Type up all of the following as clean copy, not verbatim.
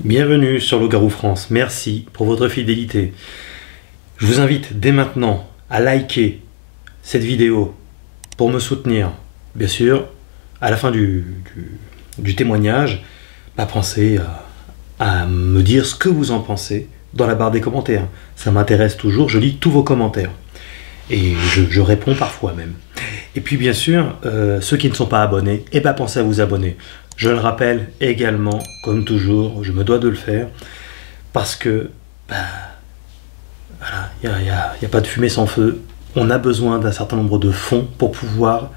Bienvenue sur Loup-Garou France, merci pour votre fidélité. Je vous invite dès maintenant à liker cette vidéo pour me soutenir. Bien sûr, à la fin du témoignage, pensez à me dire ce que vous en pensez dans la barre des commentaires. Ça m'intéresse toujours, je lis tous vos commentaires. Et je réponds parfois même. Et puis bien sûr, ceux qui ne sont pas abonnés, pensez à vous abonner. Je le rappelle également, comme toujours, je me dois de le faire, parce que, voilà, il n'y a pas de fumée sans feu. On a besoin d'un certain nombre de fonds pour pouvoir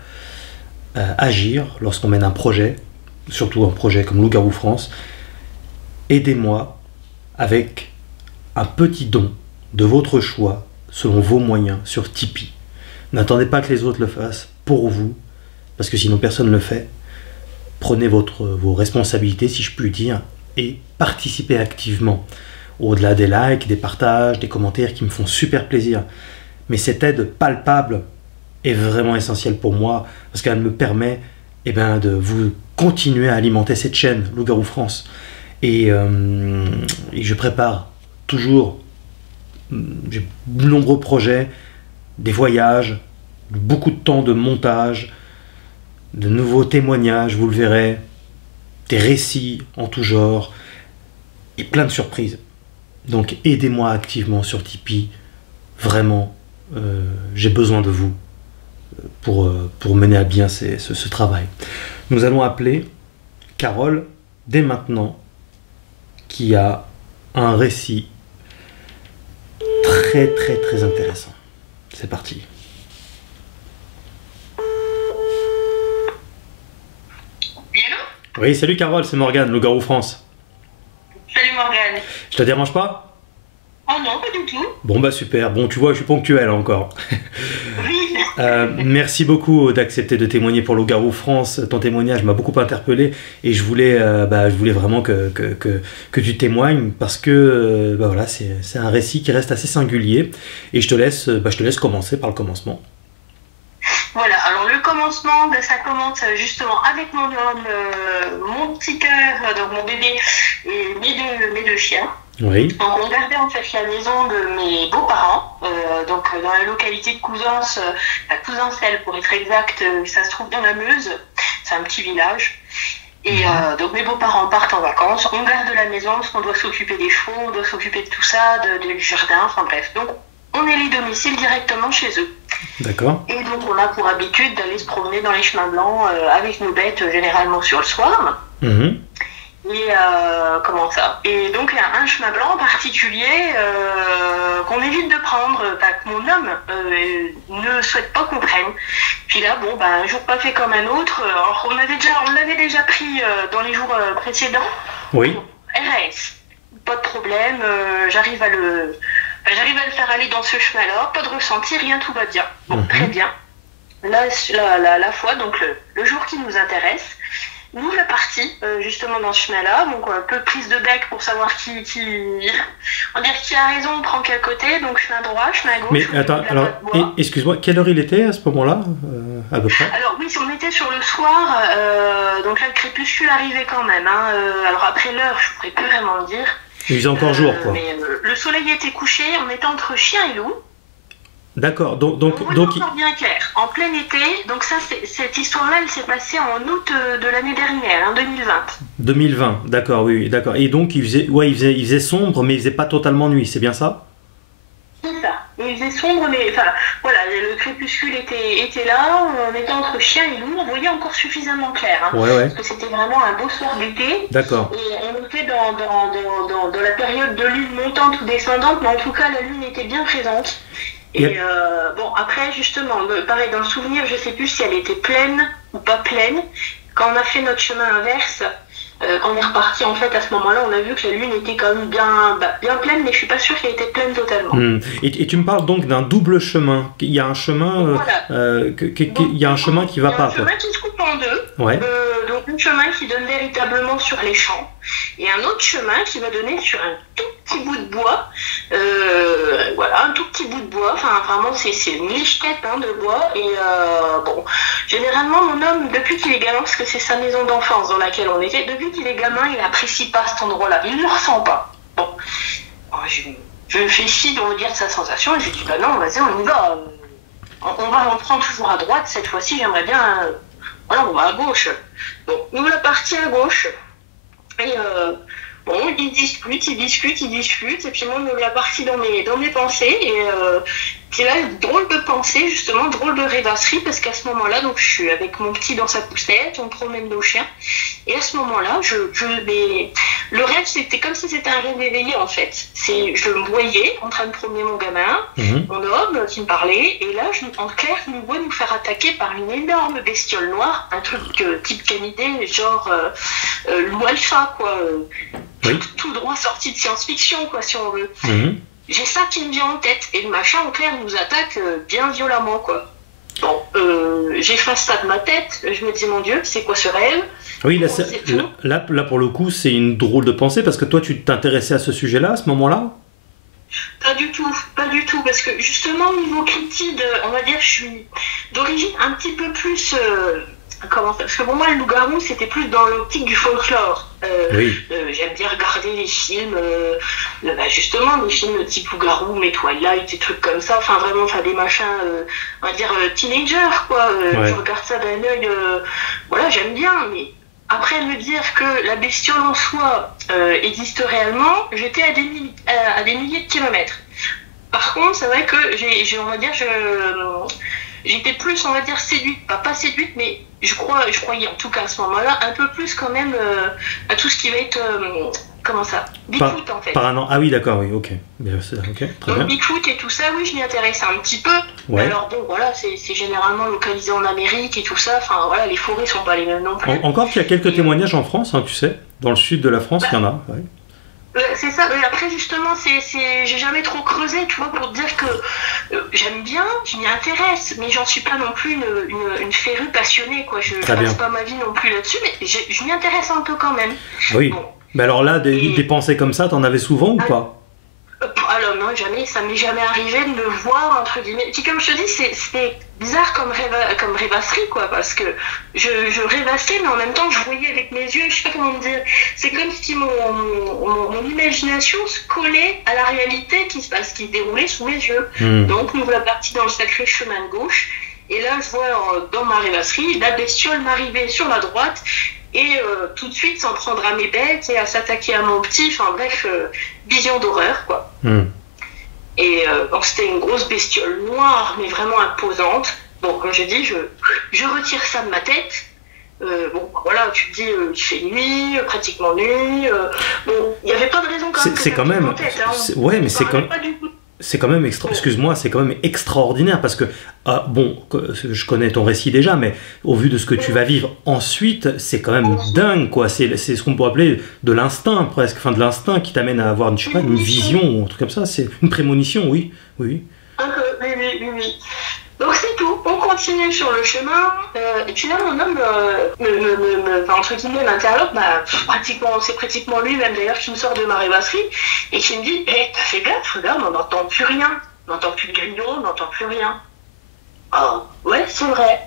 agir lorsqu'on mène un projet, surtout un projet comme Loup-Garou France. Aidez-moi avec un petit don de votre choix, selon vos moyens, sur Tipeee. N'attendez pas que les autres le fassent pour vous, parce que sinon personne ne le fait. Prenez vos responsabilités, si je puis dire, et participez activement. Au-delà des likes, des partages, des commentaires qui me font super plaisir. Mais cette aide palpable est vraiment essentielle pour moi, parce qu'elle me permet de vous continuer à alimenter cette chaîne, Loup-Garou France. Et je prépare toujours de nombreux projets, des voyages, beaucoup de temps de montage, de nouveaux témoignages, vous le verrez, des récits en tout genre, et plein de surprises. Donc aidez-moi activement sur Tipeee, vraiment, j'ai besoin de vous pour mener à bien ce travail. Nous allons appeler Carole, dès maintenant, qui a un récit très intéressant. C'est parti. Oui, salut Carole, c'est Morgane, Loup-Garou France. Salut Morgane. Je te dérange pas? Oh non, pas du tout. Bon super, bon tu vois, je suis ponctuel encore. Oui. Merci beaucoup d'accepter de témoigner pour Loup-Garou France. Ton témoignage m'a beaucoup interpellé et je voulais vraiment que tu témoignes parce que voilà, c'est un récit qui reste assez singulier et je te laisse commencer par le commencement. Voilà, alors le commencement, ça commence justement avec mon homme, mon petit cœur, donc mon bébé et mes deux chiens. Oui. Donc on gardait en fait la maison de mes beaux-parents, donc dans la localité de Cousances, à Cousancelles pour être exact, ça se trouve dans la Meuse, c'est un petit village. Et donc mes beaux-parents partent en vacances, on garde la maison parce qu'on doit s'occuper des chevaux, on doit s'occuper de tout ça, du jardin, enfin bref. Donc on élit domicile directement chez eux. D'accord. Et donc on a pour habitude d'aller se promener dans les chemins blancs avec nos bêtes généralement sur le soir. Et comment ça? Et donc il y a un chemin blanc en particulier qu'on évite de prendre, que mon homme ne souhaite pas qu'on prenne. Puis là, bon, un jour pas fait comme un autre. Alors, on l'avait déjà pris dans les jours précédents. Oui. RS, pas de problème. J'arrive à le faire aller dans ce chemin-là, pas de ressenti, rien, tout va bien. Bon, très bien. Là, la fois, donc le jour qui nous intéresse, nous la partie justement dans ce chemin-là, donc un peu prise de bec pour savoir qui a raison, on prend quel côté, donc chemin droit, chemin gauche. Mais attends, alors, excuse-moi, quelle heure il était à ce moment-là, à peu près? Alors oui, on était sur le soir, donc là le crépuscule arrivait quand même, hein, alors après l'heure, je pourrais plus vraiment le dire. Il faisait encore jour, quoi. Mais le soleil était couché, on était entre chien et loup. D'accord, donc encore bien clair, en plein été. Donc ça, cette histoire-là, elle s'est passée en août de l'année dernière, 2020. 2020, d'accord, oui, d'accord. Et donc il faisait sombre, mais il faisait pas totalement nuit, c'est bien ça? C'est ça. Il faisait sombre, mais enfin, voilà, le crépuscule était là, on était entre chien et loup, on voyait encore suffisamment clair. Hein, parce que c'était vraiment un beau soir d'été. D'accord. Et on était dans la période de lune montante ou descendante, mais en tout cas, la lune était bien présente. Et bon, après, justement, pareil, dans le souvenir, je sais plus si elle était pleine ou pas pleine. Quand on a fait notre chemin inverse, quand on est reparti, en fait, à ce moment-là, on a vu que la lune était quand même bien pleine, mais je suis pas sûre qu'elle était pleine totalement. Et tu me parles donc d'un double chemin. Il y a un chemin, il y a un chemin qui va pas. Il y a un chemin qui se coupe en deux. Ouais. Donc un chemin qui donne véritablement sur les champs, et un autre chemin qui va donner sur un tout petit bout de bois. Voilà, un tout petit bout de bois. Enfin, vraiment, c'est une lichette de bois. Et bon, Généralement, mon homme, depuis qu'il est gamin, parce que c'est sa maison d'enfance dans laquelle on était, depuis qu'il est gamin, il n'apprécie pas cet endroit-là. Il ne le ressent pas. Bon. Alors, je me fais chier de me dire sa sensation et je lui dis, bah non, vas-y, on y va. On prend toujours à droite. Cette fois-ci, j'aimerais bien... voilà, on va à gauche. Donc, nous, la partie à gauche. Et bon, il discute. Et puis moi, me la partie dans mes pensées. Et puis là, drôle de pensée, justement, drôle de rêvasserie, parce qu'à ce moment-là, donc je suis avec mon petit dans sa poussette, on promène nos chiens. Et à ce moment-là, le rêve, c'était comme si c'était un rêve éveillé, en fait. Je me voyais en train de promener mon gamin, mon homme qui me parlait, et là, en clair, je me vois nous faire attaquer par une énorme bestiole noire, un truc type canidé, genre loup alpha, quoi. Tout droit sorti de science-fiction, quoi, si on veut. J'ai ça qui me vient en tête, et le machin, en clair, nous attaque bien violemment, quoi. Bon, j'efface ça de ma tête, je me dis, mon Dieu, c'est quoi ce rêve? Oui, là, pour le coup, c'est une drôle de pensée, parce que toi, tu t'intéressais à ce sujet-là, à ce moment-là? Pas du tout, parce que justement, au niveau critique, on va dire, je suis d'origine un petit peu plus... parce que pour moi, le loup-garou, c'était plus dans l'optique du folklore. J'aime bien regarder les films, justement, des films type loup-garou, mais Twilight, des trucs comme ça, enfin vraiment, des machins, on va dire, teenager, quoi. Je regarde ça d'un œil, voilà, j'aime bien, mais après me dire que la bestiole en soi existe réellement, j'étais à des milliers de kilomètres. Par contre, c'est vrai que j'étais plus, on va dire, séduite, pas séduite, mais je croyais en tout cas à ce moment-là, un peu plus quand même à tout ce qui va être, Bigfoot en fait. Ah oui, d'accord, oui, ok. Très donc bien. Bigfoot et tout ça, oui, je m'y intéressais un petit peu. Ouais. Alors bon, voilà, c'est généralement localisé en Amérique et tout ça, enfin voilà, les forêts sont pas les mêmes non plus. Encore qu'il y a quelques témoignages en France, tu sais, dans le sud de la France, il y en a, ouais. C'est ça, mais après justement, j'ai jamais trop creusé, tu vois, pour te dire que j'aime bien, je m'y intéresse, mais j'en suis pas non plus une férue passionnée, quoi. Je passe pas ma vie non plus là-dessus, mais je m'y intéresse un peu quand même. Oui, bon. Mais alors là, des pensées comme ça, t'en avais souvent ou pas? Alors non, jamais, ça m'est jamais arrivé de me voir, entre guillemets. Puis comme je te dis, c'est bizarre comme rêvasserie, quoi, parce que je rêvassais, mais en même temps, je voyais avec mes yeux, je sais pas comment dire. C'est comme si mon imagination se collait à la réalité qui se déroulait sous mes yeux. Donc, nous voilà partis dans le sacré chemin de gauche, et là, je vois dans ma rêvasserie, la bestiole m'arriver sur la droite, et tout de suite s'en prendre à mes bêtes et à s'attaquer à mon petit, enfin bref, vision d'horreur, quoi. Et c'était une grosse bestiole noire, mais vraiment imposante. Bon, comme je dis, je retire ça de ma tête. Bon, voilà, tu te dis, il fait nuit, pratiquement nuit. Bon, il n'y avait pas de raison quand même. C'est quand même... Ouais, mais c'est quand même... C'est quand même c'est quand même extraordinaire parce que bon, je connais ton récit déjà, mais au vu de ce que tu vas vivre ensuite, c'est quand même dingue, quoi. C'est ce qu'on peut appeler de l'instinct presque, enfin de l'instinct qui t'amène à avoir une vision ou un truc comme ça. C'est une prémonition, oui. Oui. Donc c'est tout, on continue sur le chemin, et puis là mon homme entre guillemets m'interlope, c'est pratiquement lui-même d'ailleurs qui me sort de ma rêvasserie, et qui me dit, t'as fait gaffe, regarde, on n'entend plus rien, on n'entend plus de grillons, on n'entend plus rien. Ah, ouais, c'est vrai.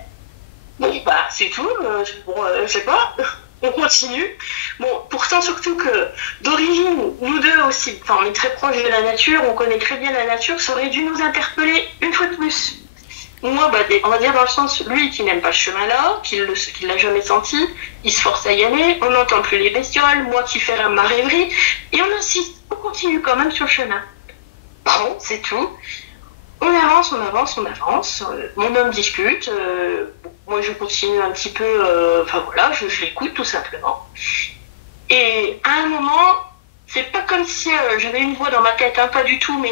Bon, c'est tout, je sais pas, on continue. Bon, pourtant surtout que d'origine, nous deux aussi, on est très proches de la nature, on connaît très bien la nature, ça aurait dû nous interpeller une fois de plus. Moi, on va dire dans le sens, lui qui n'aime pas ce chemin-là, qui l'a jamais senti, il se force à y aller, on n'entend plus les bestioles, moi qui fais ma rêverie, et on insiste, on continue quand même sur le chemin. Bon, c'est tout. On avance, mon homme discute, moi je continue un petit peu, je l'écoute tout simplement. Et à un moment, c'est pas comme si j'avais une voix dans ma tête, pas du tout, mais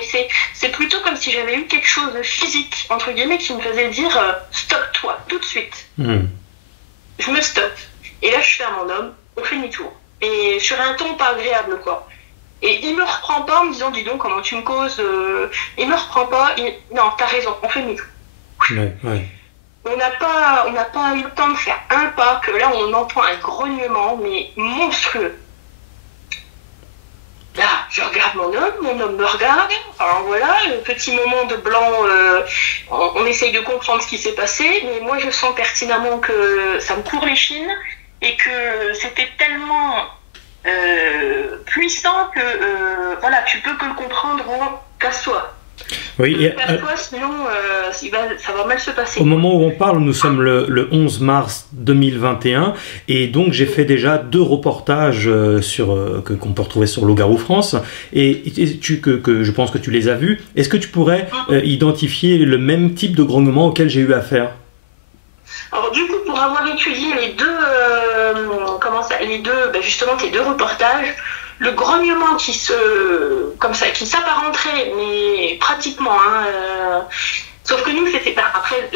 c'est plutôt comme si j'avais eu quelque chose de physique, entre guillemets, qui me faisait dire stop-toi, tout de suite. Je me stoppe. Et là, je fais à mon homme, on fait demi-tour. Et sur un ton pas agréable, quoi. Et il me reprend pas en me disant, dis donc, comment tu me causes il me reprend pas, non, t'as raison, on fait demi-tour. Ouais. On n'a pas eu le temps de faire un pas, que là, on entend un grognement, mais monstrueux. Là, je regarde mon homme me regarde, enfin voilà, un petit moment de blanc, on essaye de comprendre ce qui s'est passé, mais moi je sens pertinemment que ça me court l'échine et que c'était tellement puissant que voilà, tu peux que le comprendre en casse-toi. Oui, sinon ça va mal se passer. Au moment où on parle, nous sommes le 11 mars 2021 et donc j'ai fait déjà 2 reportages qu'on peut retrouver sur Loup-Garou France et que je pense que tu les as vus. Est-ce que tu pourrais identifier le même type de grognement auquel j'ai eu affaire? Alors du coup, pour avoir étudié les deux justement tes 2 reportages, le grognement qui s'apparenterait, mais pratiquement, sauf que nous, c'était pas. Après,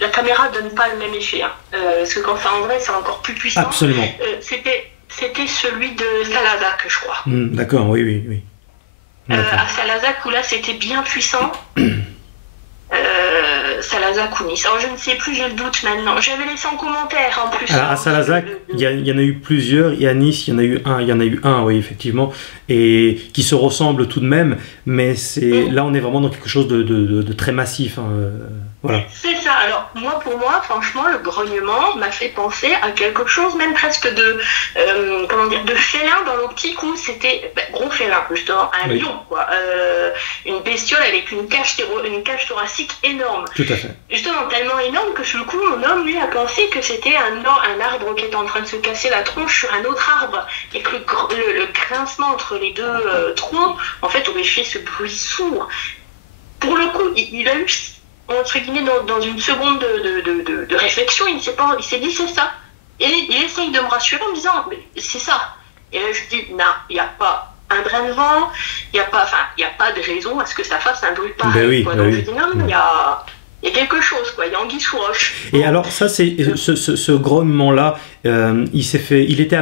la caméra donne pas le même effet, parce que quand c'est en vrai, c'est encore plus puissant. Absolument. C'était celui de Salazac, je crois. D'accord, oui. À Salazac, où là, c'était bien puissant. Salazac ou Nice. Alors je ne sais plus, j'ai le doute maintenant. J'avais laissé en commentaire en plus. Alors, à Salazac, il y en a eu plusieurs, et à Nice, il y en a eu un, oui, effectivement, et qui se ressemblent tout de même, mais là on est vraiment dans quelque chose de très massif. Voilà. C'est ça. Alors pour moi, franchement, le grognement m'a fait penser à quelque chose, même presque de félin, dans l'optique où c'était gros félin, justement, un lion, quoi. Une bestiole avec une cage thoracique énorme. Tout à fait. Justement, tellement énorme que sur le coup, mon homme, lui, a pensé que c'était un arbre qui était en train de se casser la tronche sur un autre arbre, et que le grincement entre les 2 troncs, en fait, aurait fait ce bruit sourd. Pour le coup, il a eu, entre guillemets, dans une seconde de réflexion, il s'est dit c'est ça. Et il essaye de me rassurer en me disant c'est ça. Et là, je dis non, il n'y a pas un brin de vent, il n'y a pas de raison à ce que ça fasse un bruit pareil. Donc je dis non, il y a quelque chose, quoi. Il y a anguille sous roche. Et alors ça, c'est ce grognement-là, il était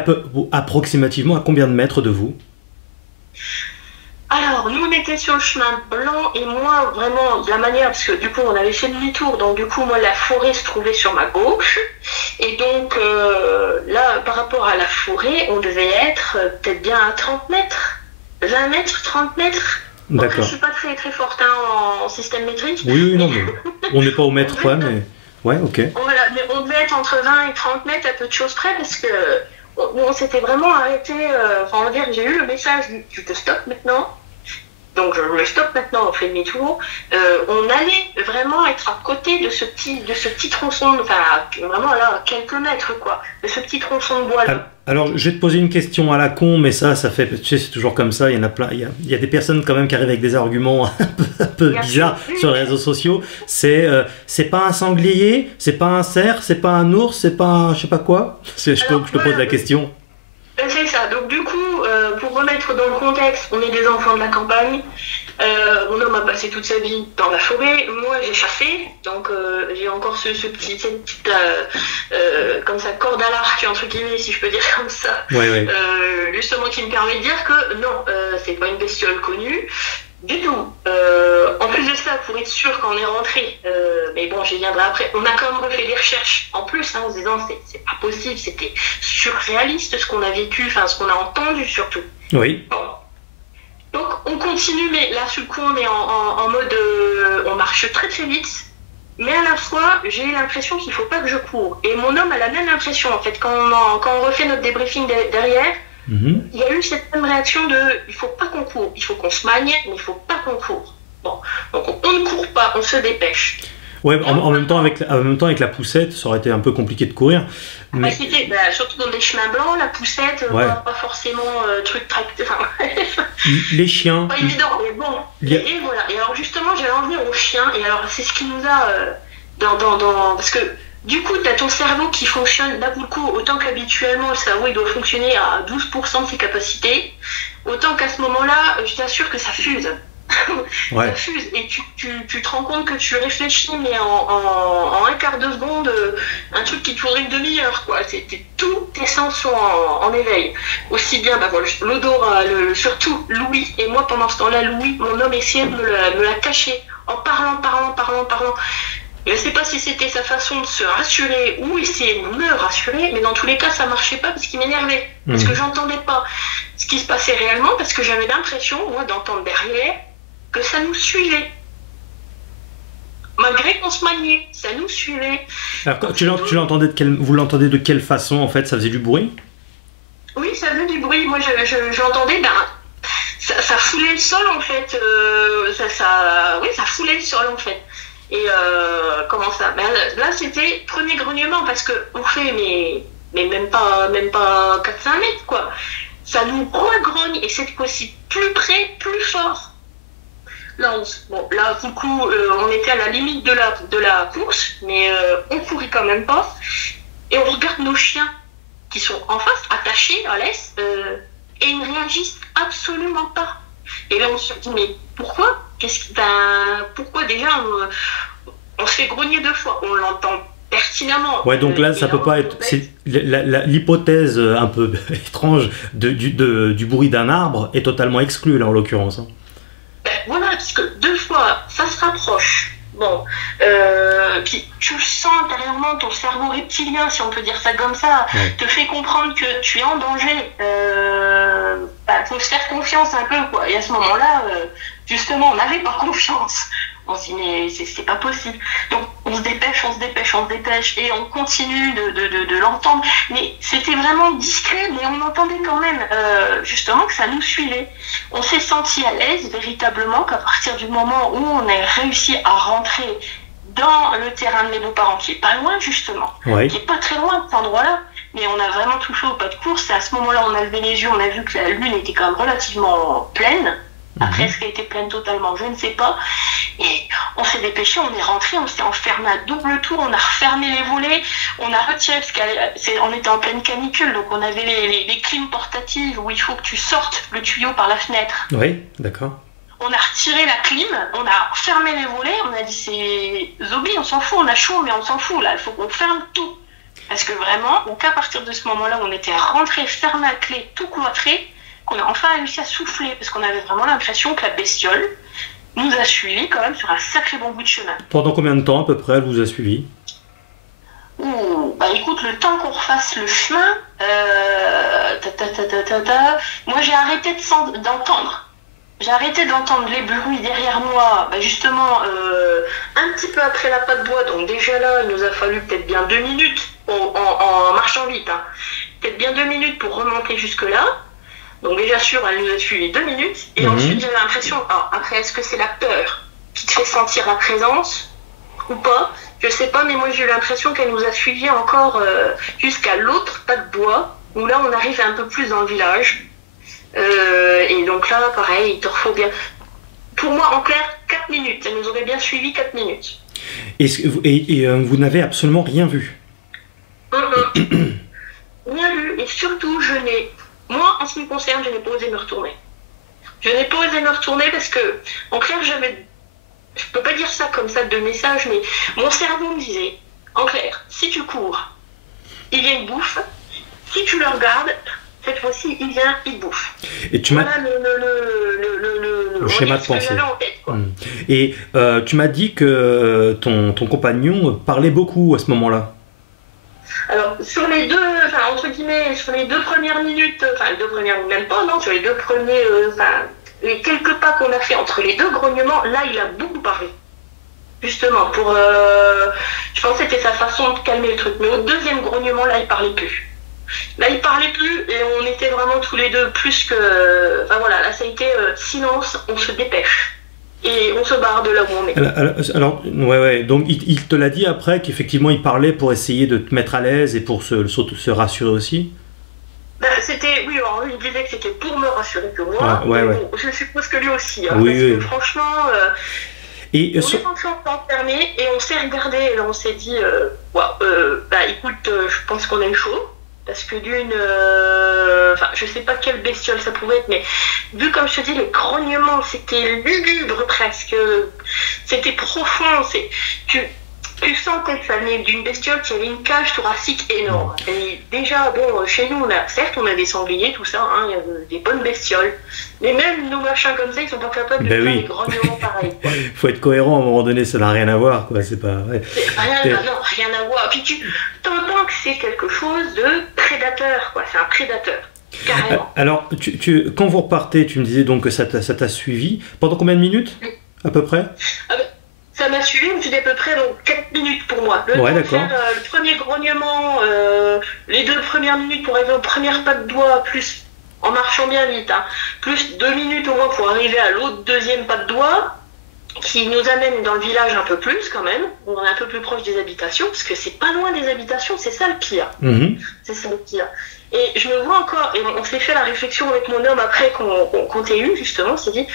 approximativement à combien de mètres de vous? Alors, nous, on était sur le chemin blanc et moi, vraiment, de la manière, parce que du coup, on avait fait demi-tour, donc du coup, moi, la forêt se trouvait sur ma gauche. Et donc, là, par rapport à la forêt, on devait être peut-être bien à 30 mètres, 20 mètres, 30 mètres. D'accord. Après, je suis pas très, très forte en système métrique. Oui, non, mais on n'est pas au mètre près, mais... Ouais, ok. Voilà, mais on devait être entre 20 et 30 mètres à peu de choses près, parce que on s'était vraiment arrêté, on va dire, j'ai eu le message, tu te stoppes maintenant. Donc je le stoppe maintenant, on fait demi-tour. On allait vraiment être à côté de ce petit tronçon, vraiment là, à quelques mètres, quoi, de ce petit tronçon de bois là. Alors je vais te poser une question à la con, mais ça fait, tu sais, c'est toujours comme ça, il y en a plein, il y a des personnes quand même qui arrivent avec des arguments un peu bizarres sur les réseaux sociaux. C'est pas un sanglier, c'est pas un cerf, c'est pas un ours, c'est pas un je sais pas quoi. Je te pose la question. C'est ça, donc du coup, pour remettre dans le contexte, on est des enfants de la campagne, mon homme a passé toute sa vie dans la forêt, moi j'ai chassé, donc j'ai encore cette petite comme ça, corde à l'arc, entre guillemets, si je peux dire comme ça, justement qui me permet de dire que non, c'est pas une bestiole connue, du tout. En plus de ça, pour être sûr qu'on est rentré, mais bon, j'y viendrai après, on a quand même refait des recherches en plus, en se disant c'est pas possible, c'était surréaliste ce qu'on a vécu, ce qu'on a entendu surtout. Oui. Bon. Donc on continue, mais là sur le coup on est en mode on marche très très vite, mais à la fois j'ai l'impression qu'il faut pas que je cours. Et mon homme a la même impression en fait, quand on refait notre débriefing derrière. Il y a eu cette même réaction de il faut pas qu'on court, il faut qu'on se magne, mais il faut pas qu'on court. Bon, donc on ne court pas, on se dépêche. Ouais, en même temps avec la poussette, ça aurait été un peu compliqué de courir. Mais... surtout dans des chemins blancs, la poussette, pas forcément truc tracté. Les chiens. Pas évident, mais bon. Et voilà. Et alors justement, j'allais en venir aux chiens. Et alors c'est ce qui nous a parce que du coup, tu as ton cerveau qui fonctionne, là pour le coup, autant qu'habituellement, le cerveau il doit fonctionner à 12% de ses capacités, autant qu'à ce moment-là, je t'assure que ça fuse. Ça fuse. Et tu te rends compte que tu réfléchis, mais en un quart de seconde, un truc qui te faudrait une demi-heure, quoi. Tous tes sens sont en éveil. Aussi bien, l'odorat, surtout Louis. Et moi, pendant ce temps-là, Louis, mon homme essayait de me la cacher en parlant. Je ne sais pas si c'était sa façon de se rassurer ou essayer de me rassurer, mais dans tous les cas, ça marchait pas parce qu'il m'énervait, parce que j'entendais pas. ce qui se passait réellement, parce que j'avais l'impression, moi, d'entendre derrière, que ça nous suivait. Malgré qu'on se maniait, ça nous suivait. Alors, vous l'entendez de quelle façon, en fait? Ça faisait du bruit? Oui, ça faisait du bruit. Moi, j'entendais, ça foulait le sol, en fait. Oui, ça foulait le sol, en fait. Et comment ça? Là, c'était premier grognement, parce qu'on fait, mais même pas 4-5 mètres, quoi. Ça nous regrogne, et cette fois-ci, plus près, plus fort. Là, du coup, on était à la limite de la course, mais on courait quand même pas. Et on regarde nos chiens qui sont en face, attachés à l'aise, et ils ne réagissent absolument pas. Et là, on se dit, mais pourquoi? Pourquoi déjà on se fait grogner 2 fois? On l'entend pertinemment. Ouais, donc là, ça peut pas être... L'hypothèse un peu étrange du bruit d'un arbre est totalement exclue, là, en l'occurrence. Voilà, parce que 2 fois, ça se rapproche. Bon, puis tu le sens intérieurement, ton cerveau reptilien, si on peut dire ça comme ça, te fait comprendre que tu es en danger. Faut se faire confiance un peu, quoi. Et à ce moment-là, justement, on n'avait pas confiance. On se dit, mais c'est pas possible. Donc, on se dépêche, et on continue de l'entendre. Mais c'était vraiment discret, mais on entendait quand même, justement, que ça nous suivait. On s'est senti à l'aise, véritablement, qu'à partir du moment où on a réussi à rentrer dans le terrain de mes beaux-parents, qui est pas loin, justement, qui est pas très loin de cet endroit-là, mais on a vraiment touché au pas de course. Et à ce moment-là, on a levé les yeux, on a vu que la lune était quand même relativement pleine. Après, est-ce qu'elle était pleine totalement? Je ne sais pas. Et on s'est dépêché, on est rentré, on s'est enfermé à double tour, on a refermé les volets, on a retiré, parce qu'on était en pleine canicule, donc on avait les clims portatives où il faut que tu sortes le tuyau par la fenêtre. Oui, d'accord. On a retiré la clim, on a fermé les volets, on a dit c'est zombie, on s'en fout, on a chaud, mais on s'en fout, là, il faut qu'on ferme tout. Parce que vraiment, donc à partir de ce moment-là, on était rentré, fermé à clé, tout cloîtré, qu'on a enfin réussi à souffler, parce qu'on avait vraiment l'impression que la bestiole nous a suivis quand même sur un sacré bon bout de chemin. Pendant combien de temps à peu près elle vous a suivi? Écoute, le temps qu'on refasse le chemin, moi j'ai arrêté d'entendre. J'ai arrêté d'entendre les bruits derrière moi, justement un petit peu après la patte bois, donc déjà là il nous a fallu peut-être bien 2 minutes en marchant vite, hein. Peut-être bien 2 minutes pour remonter jusque là. Donc déjà sûr, elle nous a suivi 2 minutes. Et ensuite, j'avais l'impression... Alors après, est-ce que c'est la peur qui te fait sentir la présence ou pas? Je sais pas, mais moi j'ai eu l'impression qu'elle nous a suivis encore jusqu'à l'autre pas de bois, où là on arrive un peu plus dans le village. Et donc là, pareil, il te faut bien... Pour moi, en clair, 4 minutes. Elle nous aurait bien suivi 4 minutes. Et vous n'avez absolument rien vu? Rien vu. Et surtout, moi, en ce qui me concerne, je n'ai pas osé me retourner. Je n'ai pas osé me retourner parce que, en clair, je peux pas dire ça comme ça de message, mais mon cerveau me disait, en clair, si tu cours, il vient, il bouffe. Si tu le regardes, cette fois-ci, il vient, il bouffe. Et tu m'as... Voilà le schéma de pensée. Et tu m'as dit que ton compagnon parlait beaucoup à ce moment-là. Alors, sur les deux, entre guillemets, sur les 2 premières minutes, les 2 premières, même pas, non, sur les 2 premiers, les quelques pas qu'on a fait entre les 2 grognements, là, il a beaucoup parlé. Justement, je pense que c'était sa façon de calmer le truc. Mais au 2e grognement, là, il parlait plus. Là, il parlait plus et on était vraiment tous les deux plus que... là, ça a été silence, on se dépêche. Et on se barre de là où on est. Alors donc il te l'a dit après qu'effectivement il parlait pour essayer de te mettre à l'aise et pour se rassurer aussi? Oui, alors il disait que c'était pour me rassurer que moi, bon, je suppose que lui aussi, hein, parce que franchement, on est entré enfermé et on s'est regardé et là on s'est dit, écoute, je pense qu'on aime chaud. Parce que je sais pas quelle bestiole ça pouvait être, mais vu comme je te dis, les grognements, c'était lugubre presque, c'était profond, tu sentais que ça venait d'une bestiole qui avait une cage thoracique énorme. Et déjà, chez nous, certes, on a des sangliers, tout ça, hein, il y a des bonnes bestioles, mais même nos machins comme ça, ils sont pas capables de faire des grognements pareils. Faut être cohérent à un moment donné, ça n'a rien à voir, quoi, c'est pas... Rien à voir. Puis tu t'entends que c'est quelque chose de prédateur, quoi, c'est un prédateur. carrément. Alors, quand vous repartez, tu me disais donc que ça t'a suivi. Pendant combien de minutes, à peu près? Ça m'a suivi, je dis à peu près donc, 4 minutes pour moi. Le temps de faire le premier grognement, les 2 premières minutes pour arriver aux premières pas de doigt, plus en marchant bien vite, hein, plus 2 minutes au moins pour arriver à l'autre deuxième pas de doigt, qui nous amène dans le village un peu plus quand même, où on est un peu plus proche des habitations, parce que c'est pas loin des habitations, c'est ça le pire. C'est ça le pire. Et je me vois encore, et on s'est fait la réflexion avec mon homme après qu'on t'ait eu justement, on s'est dit,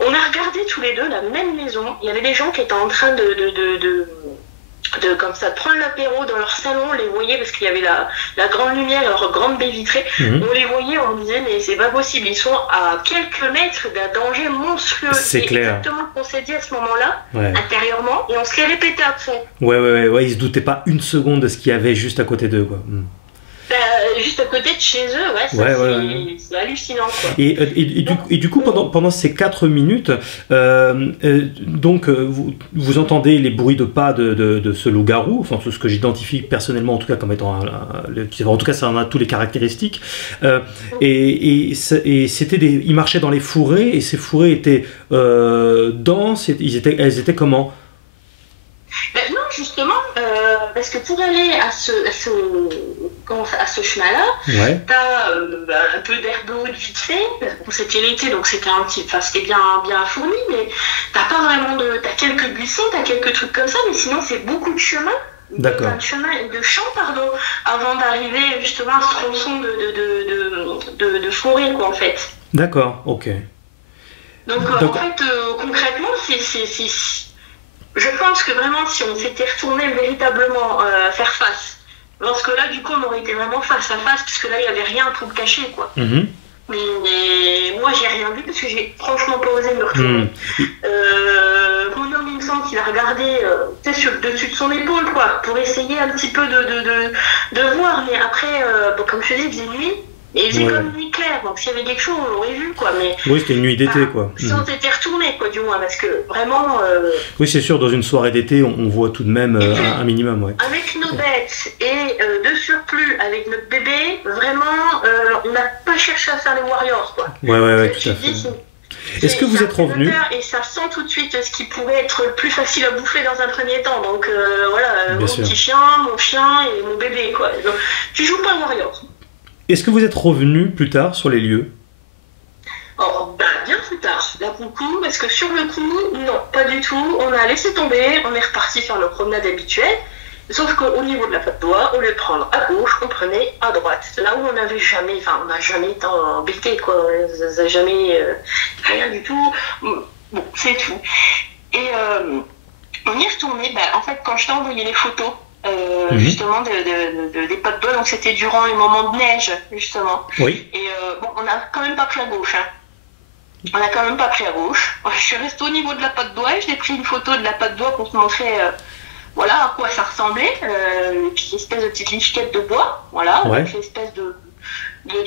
on a regardé tous les deux la même maison, il y avait des gens qui étaient en train de comme ça, de prendre l'apéro dans leur salon, on les voyait parce qu'il y avait la grande lumière, leur grande baie vitrée, on les voyait, on disait mais c'est pas possible, ils sont à quelques mètres d'un danger monstrueux. C'est clair. Exactement ce qu'on s'est dit à ce moment-là, intérieurement, et on se l'est répété à fond. Ouais, ils se doutaient pas une seconde de ce qu'il y avait juste à côté d'eux, quoi. Juste à côté de chez eux, c'est hallucinant, quoi. Et du coup, pendant ces 4 minutes, donc vous entendez les bruits de pas de ce loup-garou, enfin ce que j'identifie personnellement en tout cas comme étant en tout cas ça en a toutes les caractéristiques, et c'était ils marchaient dans les fourrés, et ces fourrés étaient denses, elles étaient comment? Non, justement, parce que pour aller à ce chemin-là, t'as un peu d'herbe haute vite fait. Bon, c'était l'été, donc c'était c'était bien fourni, mais t'as pas vraiment t'as quelques buissons, t'as quelques trucs comme ça, mais sinon c'est beaucoup de chemin. D'accord. De chemin et de champ, pardon, avant d'arriver justement à ce tronçon de forêt, quoi, en fait. D'accord, ok. Donc en fait, concrètement, je pense que vraiment, si on s'était retourné véritablement faire face, parce que là, du coup, on aurait été vraiment face à face, puisque là, il n'y avait rien pour le cacher, quoi. Mais moi, j'ai rien vu, parce que j'ai franchement pas osé me retourner. Mon homme, il me semble qu'il a regardé dessus de son épaule, quoi, pour essayer un petit peu de voir. Mais après, comme je te dis, il faisait nuit. Et il faisait comme nuit claire, donc s'il y avait quelque chose, on l'aurait vu, quoi. Mais, oui, c'était une nuit d'été, quoi. Si on s'était retourné, quoi, du moins, parce que vraiment... Oui, c'est sûr, dans une soirée d'été, on voit tout de même un minimum, ouais. Avec nos bêtes et de surplus, avec notre bébé, vraiment, on n'a pas cherché à faire les warriors, quoi. Ouais, tout à fait. Est-ce que vous êtes revenu? Et ça sent tout de suite ce qui pourrait être le plus facile à bouffer dans un premier temps. Donc voilà, mon petit chien, mon chien et mon bébé, quoi. Donc, tu joues pas le warrior. Est-ce que vous êtes revenu plus tard sur les lieux? Bien plus tard, là pour le coup, parce que sur le coup, non, pas du tout. On a laissé tomber, on est reparti faire nos promenades habituelles. Sauf qu'au niveau de la patte doigt, au lieu de prendre à gauche, on prenait à droite. Là où on n'a jamais été embêté, quoi. On n'a jamais rien du tout. Bon, c'est tout. Et on y est retourné. En fait, quand je t'ai envoyé les photos, justement des pas de doigts, donc c'était durant les moments de neige, justement. Oui. Et on n'a quand même pas pris à gauche, hein. On n'a quand même pas pris à gauche. Je suis restée au niveau de la patte doigt et j'ai pris une photo de la patte doigt pour te montrer voilà à quoi ça ressemblait. Et puis une espèce de petite lichette de bois, voilà, avec une espèce de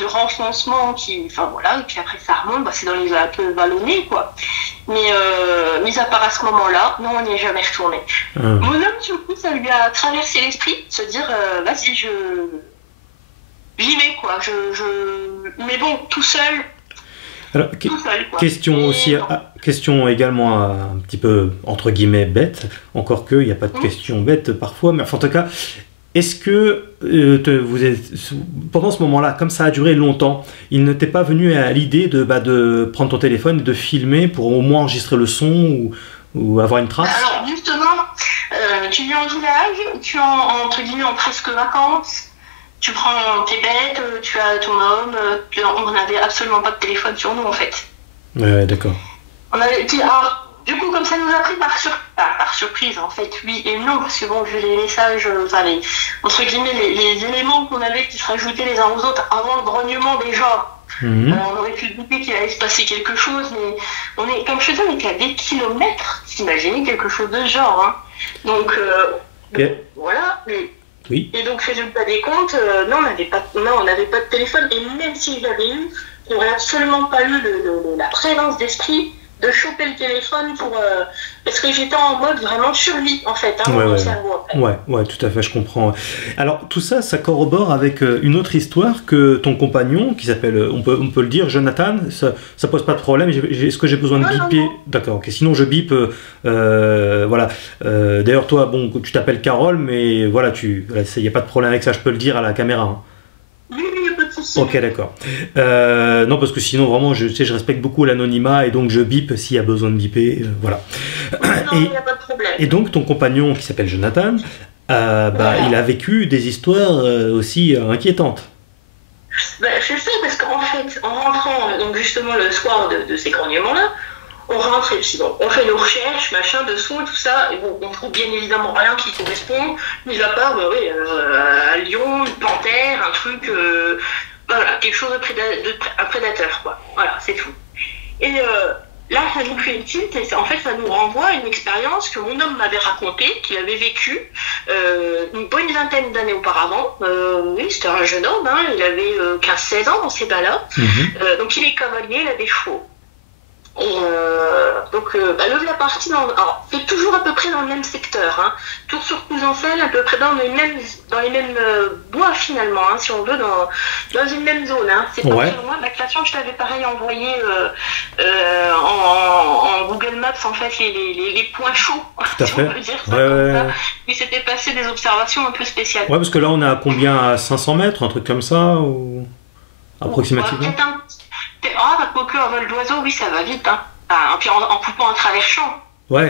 renfoncement qui, enfin voilà, et puis après ça remonte, c'est dans les un peu vallonnés, quoi. Mais mis à part à ce moment-là, non, on n'y est jamais retourné. Mon homme, du coup, ça lui a traversé l'esprit, de se dire, vas-y, j'y vais, quoi. Mais bon, tout seul. Alors, question également un petit peu, entre guillemets, bête, encore qu'il n'y a pas de question bête parfois, mais enfin, en tout cas, est-ce que pendant ce moment-là, comme ça a duré longtemps, il ne t'est pas venu à l'idée de prendre ton téléphone et de filmer pour au moins enregistrer le son ou avoir une trace? Alors justement, tu viens au village, tu es entre guillemets en presque vacances, tu prends tes bêtes, tu as ton homme, on n'avait absolument pas de téléphone sur nous en fait. Ouais, d'accord. On avait dit, du coup, comme ça nous a pris par surprise, en fait, oui et non, parce que bon, vu les messages, entre guillemets, les éléments qu'on avait qui se rajoutaient les uns aux autres avant le grognement déjà, on aurait pu douter qu'il allait se passer quelque chose, mais comme je te dis, on était à des kilomètres, t'imagines quelque chose de genre, hein. Donc, voilà, mais... Oui. Et donc, résultat des comptes, non, on n'avait pas de téléphone, et même si je l'avais eu, on n'aurait absolument pas eu la présence d'esprit de choper le téléphone parce que j'étais en mode vraiment survie en fait, mon cerveau. En fait. Ouais, tout à fait, je comprends. Alors tout ça, ça corrobore avec une autre histoire que ton compagnon, qui s'appelle, on peut le dire, Jonathan, ça pose pas de problème. Est-ce que j'ai besoin de biper? Non. D'accord, ok. Sinon je bip. Voilà. D'ailleurs toi, bon, tu t'appelles Carole, mais voilà, il n'y a pas de problème avec ça. Je peux le dire à la caméra. Hein. Oui, il n'y a pas de souci. Ok, d'accord. Non, parce que sinon, vraiment, je respecte beaucoup l'anonymat et donc je bip s'il y a besoin de biper. Voilà. Non, il n'y a pas de problème. Et donc, ton compagnon, qui s'appelle Jonathan, il a vécu des histoires aussi inquiétantes. Je sais, parce qu'en fait, en rentrant, donc justement le soir de ces grognements-là, on rentre et puis bon, on fait nos recherches, machin, de sons et tout ça, et bon, on trouve bien évidemment rien qui correspond, mis à part, un lion, une panthère, un truc, voilà, quelque chose un prédateur, quoi. Voilà, c'est tout. Et là, ça nous fait une tilt, et en fait, ça nous renvoie à une expérience que mon homme m'avait racontée, qu'il avait vécue une bonne vingtaine d'années auparavant. Oui, c'était un jeune homme, hein, il avait 15-16 ans dans ces bas-là. Donc il est cavalier, il a des chevaux. Et le partie alors c'est toujours à peu près dans le même secteur, hein. Tours sur Couzancelle, à peu près dans les mêmes bois finalement, hein, si on veut, dans une même zone, hein. C'est pas très loin. La création, je t'avais pareil envoyé en Google Maps en fait les points chauds, si on peut dire ça comme ça. Il s'était passé des observations un peu spéciales. Ouais, parce que là on est à combien, à 500 mètres, un truc comme ça, ou approximativement? Quoique en vol d'oiseau, oui, ça va vite. Hein. Puis en coupant un travers champ,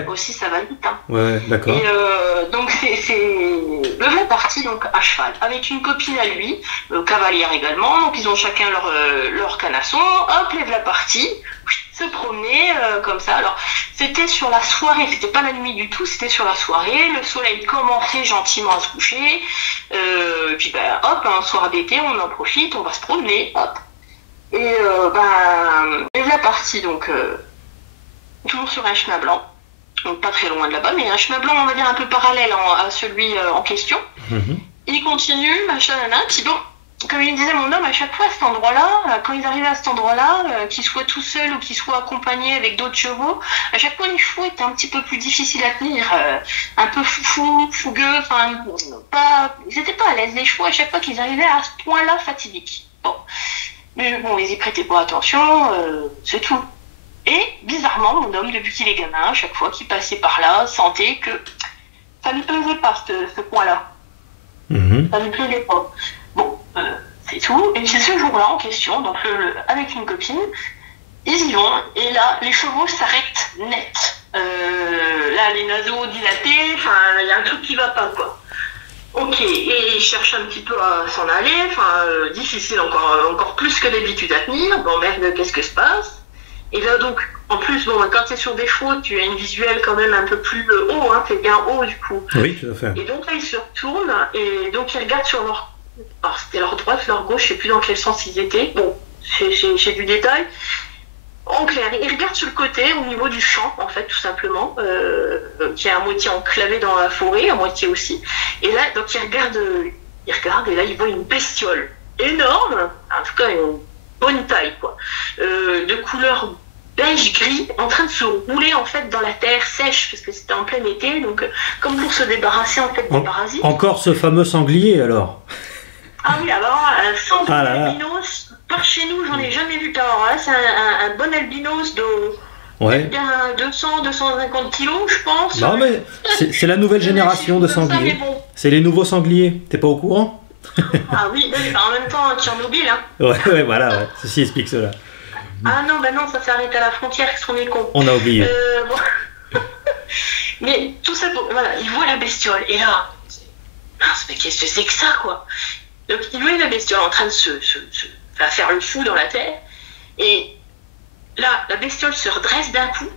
aussi, ça va vite. Hein. Ouais, d'accord. Et donc, c'est le vrai parti donc, à cheval, avec une copine à lui, cavalière également. Donc, ils ont chacun leur canasson. Hop, lève la partie, se promener comme ça. Alors, c'était sur la soirée, c'était pas la nuit du tout, c'était sur la soirée. Le soleil commençait gentiment à se coucher. Puis, hop, un soir d'été, on en profite, on va se promener, hop. Et la partie, donc, toujours sur un chemin blanc, donc pas très loin de là-bas, mais un chemin blanc, on va dire, un peu parallèle à celui en question. Il continue, machin, puis bon, comme il disait mon homme, à chaque fois à cet endroit-là, quand ils arrivaient à cet endroit-là, qu'ils soient tout seuls ou qu'ils soient accompagnés avec d'autres chevaux, à chaque fois les chevaux étaient un petit peu plus difficiles à tenir, un peu fougueux, enfin, ils n'étaient pas à l'aise, les chevaux, à chaque fois qu'ils arrivaient à ce point-là fatidiques. Bon. Mais bon, ils y prêtaient pas attention, c'est tout. Et bizarrement, mon homme, depuis qu'il est gamin, à chaque fois qu'il passait par là, sentait que ça ne lui plaisait pas, ce point-là. Ça ne lui plaisait pas. Bon, c'est tout. Et puis ce jour-là, en question, donc avec une copine, ils y vont, et là, les chevaux s'arrêtent net. Là, les naseaux dilatés, enfin, il y a un truc qui va pas, quoi. Ok, et il cherche un petit peu à s'en aller, difficile encore plus que d'habitude à tenir. Bon, merde, qu'est-ce que se passe? Et là, donc, en plus, quand tu es sur des chevaux, tu as une visuelle quand même un peu plus haut, hein, t'es bien haut du coup. Oui, tout à fait. Et donc là, ils se retournent, et donc ils regardent sur leur... Alors, c'était leur droite, leur gauche, je sais plus dans quel sens ils étaient. Bon, j'ai du détail. En clair, ils regardent sur le côté, au niveau du champ, en fait, tout simplement, qui est à moitié enclavé dans la forêt, à moitié aussi. Et là, donc ils regardent, et là, ils voient une bestiole énorme, en tout cas une bonne taille, quoi, de couleur beige-gris, en train de se rouler, en fait, dans la terre sèche, parce que c'était en plein été, donc comme pour se débarrasser, en fait, des parasites. Encore ce fameux sanglier, alors? Ah oui, alors, un sanglier albinos. Par chez nous, j'en ai jamais vu. Alors là, c'est un bon albinos de 200-250 kilos, je pense. Non, mais c'est la nouvelle génération de sangliers. Bon. C'est les nouveaux sangliers. T'es pas au courant? Ah oui, en même temps, Tchernobyl. Hein. Ouais, voilà. Ceci explique cela. Ah non, ça s'arrête à la frontière, qu'est-ce qu'on est con. On a oublié. Bon. Mais tout ça, voilà, il voit la bestiole. Et là, mais qu'est-ce que c'est que ça, quoi? Donc, il voit la bestiole en train de va faire le fou dans la terre, et là, la bestiole se redresse d'un coup,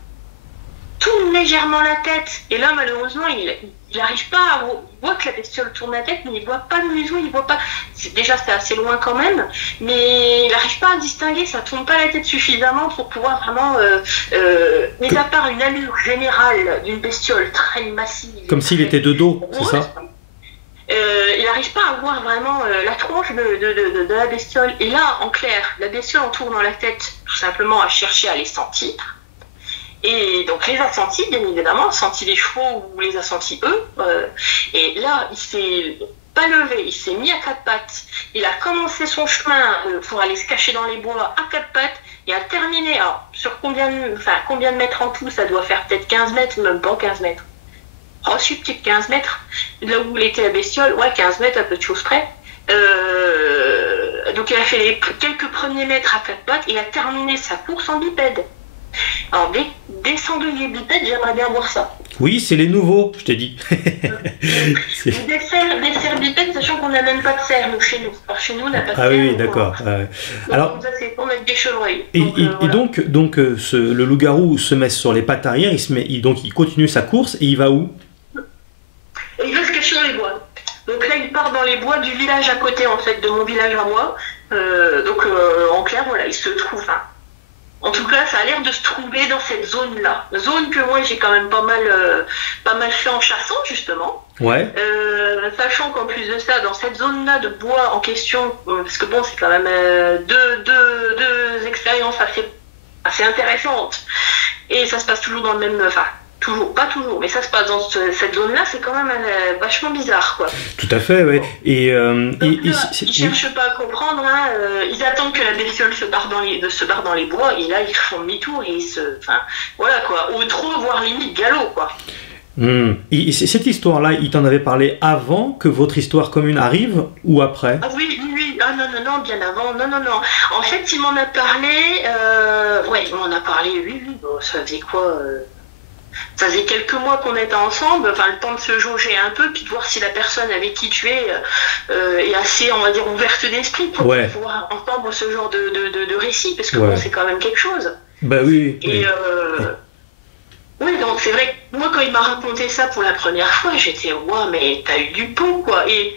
tourne légèrement la tête, et là, malheureusement, il n'arrive pas à... Il voit que la bestiole tourne la tête, mais il ne voit pas le museau, il voit pas... Déjà, c'est assez loin quand même, mais il n'arrive pas à distinguer, ça ne tourne pas la tête suffisamment pour pouvoir vraiment... mis à part une allure générale d'une bestiole très massive... Comme s'il était de dos, c'est ça? Il n'arrive pas à voir vraiment la tronche de la bestiole. Et là, en clair, la bestiole en tournant la tête, tout simplement à chercher à les sentir. Et donc les a sentis, bien évidemment, senti les chevaux ou les a sentis eux. Et là, il s'est pas levé, il s'est mis à quatre pattes. Il a commencé son chemin pour aller se cacher dans les bois à quatre pattes et a terminé. Alors, sur combien de mètres en tout? Ça doit faire peut-être 15 mètres, même pas 15 mètres. Oh, si, peut-être 15 mètres. Là où il était la bestiole, ouais, 15 mètres à peu de choses près. Donc il a fait les quelques premiers mètres à quatre pattes, il a terminé sa course en bipède. Alors des sangliers bipèdes, j'aimerais bien voir ça. Oui, c'est les nouveaux, je t'ai dit. Des cerfs bipèdes, sachant qu'on n'a même pas de cerfs nous, chez nous. Alors chez nous, on n'a pas de cerfs. Ah oui, d'accord. Alors, ça, c'est pour mettre des chevreuils. Donc, le loup-garou se met sur les pattes arrière, il continue sa course et il va où? Et il va se cacher dans les bois. Donc là, il part dans les bois du village à côté, en fait, de mon village à moi. En clair, voilà, il se trouve. En tout cas, ça a l'air de se trouver dans cette zone-là. Zone que moi, j'ai quand même pas mal fait en chassant, justement. Ouais. Sachant qu'en plus de ça, dans cette zone-là de bois en question, parce que bon, c'est quand même deux expériences assez intéressantes. Et ça se passe toujours dans le même... pas toujours, mais ça se passe dans cette zone-là, c'est quand même vachement bizarre, quoi. Tout à fait, ouais. Ils cherchent pas à comprendre, ils attendent que la bestiole se barre dans les bois, et là, ils font demi-tour, et voilà, quoi. Ou trop, voire limite galop, quoi. Cette histoire-là, il t'en avait parlé avant que votre histoire commune arrive, ou après? Ah oui, ah non, bien avant, non. En fait, il m'en a parlé, oui, bon, ça faisait quoi ça faisait quelques mois qu'on était ensemble, le temps de se jauger un peu, puis de voir si la personne avec qui tu es est assez, on va dire, ouverte d'esprit pour pouvoir entendre ce genre de récit, parce que bon, c'est quand même quelque chose. Bah oui. Et oui, donc c'est vrai que moi, quand il m'a raconté ça pour la première fois, j'étais, mais t'as eu du pot, quoi. Et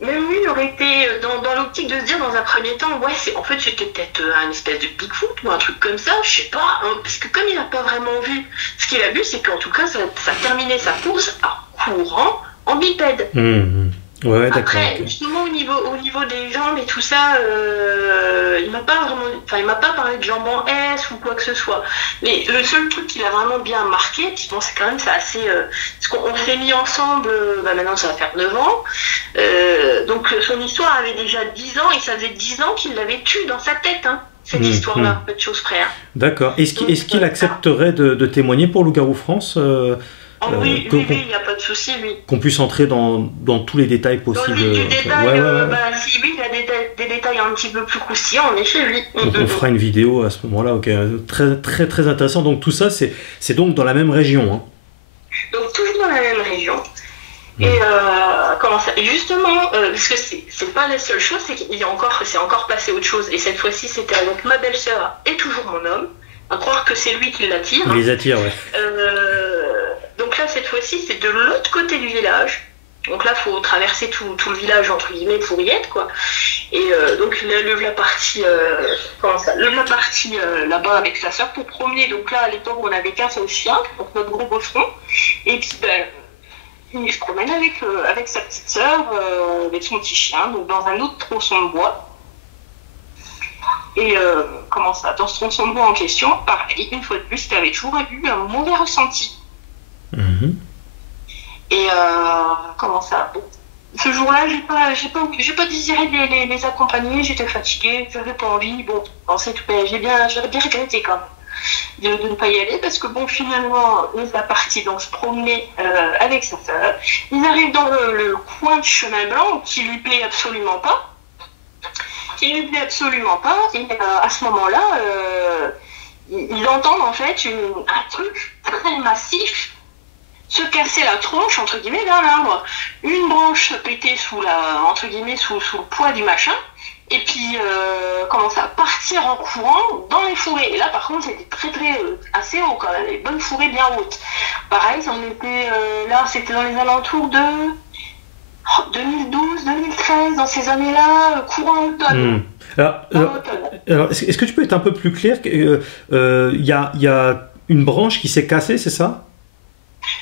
même lui, il aurait été dans l'optique de se dire dans un premier temps, c'était peut-être un espèce de Bigfoot ou un truc comme ça, je sais pas, parce que comme il n'a pas vraiment vu, ce qu'il a vu, c'est qu'en tout cas, ça terminait sa course en courant en bipède. Ouais, d'accord. Après, justement, au niveau des jambes et tout ça, il m'a pas parlé de jambes en S ou quoi que ce soit. Mais le seul truc qui l'a vraiment bien marqué, bon, c'est quand même ça assez... parce qu'on s'est mis ensemble, maintenant ça va faire 9 ans, donc son histoire avait déjà 10 ans, et ça faisait 10 ans qu'il l'avait tué dans sa tête, cette histoire-là, peu de choses près. D'accord. Est-ce qu'il accepterait de témoigner pour Loup-garou France oui, il n'y a pas de souci, oui. Qu'on puisse entrer dans tous les détails possibles. Si oui, il y a des détails un petit peu plus croustillants, en effet, oui. On fera une vidéo à ce moment-là, ok. Très, très, très intéressant. Donc tout ça, c'est donc dans la même région. Donc toujours dans la même région. Et comment ça? Et justement, parce que c'est pas la seule chose, c'est encore passé autre chose. Et cette fois-ci, c'était avec ma belle-sœur et toujours mon homme. À croire que c'est lui qui l'attire. Il les attire, ouais. Donc là, cette fois-ci, c'est de l'autre côté du village. Donc là, il faut traverser tout le village, entre guillemets, pour y être, quoi. Et donc, la partie là-bas avec sa sœur pour promener. Donc là, à l'époque, on n'avait qu'un seul chien, donc notre gros bosseron. Et puis, il se promène avec sa petite sœur, avec son petit chien, donc dans un autre tronçon de bois. Et dans ce tronçon de bois en question, pareil, une fois de plus, tu avais toujours eu un mauvais ressenti. Et ce jour-là, j'ai pas désiré les accompagner, j'étais fatiguée, j'avais pas envie. Bon, j'avais bien regretté quand même de ne pas y aller, parce que bon, finalement, il est parti donc se promener avec sa sœur. Ils arrivent dans le coin de Chemin Blanc qui lui plaît absolument pas. Et à ce moment-là, ils entendent en fait un truc très massif se casser la tronche, entre guillemets, d'un arbre. Une branche pétée sous le poids du machin, et puis partir en courant dans les forêts. Et là, par contre, c'était très très assez haut quand même, des bonnes forêts bien hautes. Pareil, c'était dans les alentours de 2012, 2013, dans ces années-là, courant automne. Alors, est-ce que tu peux être un peu plus clair? Il y a une branche qui s'est cassée, c'est ça?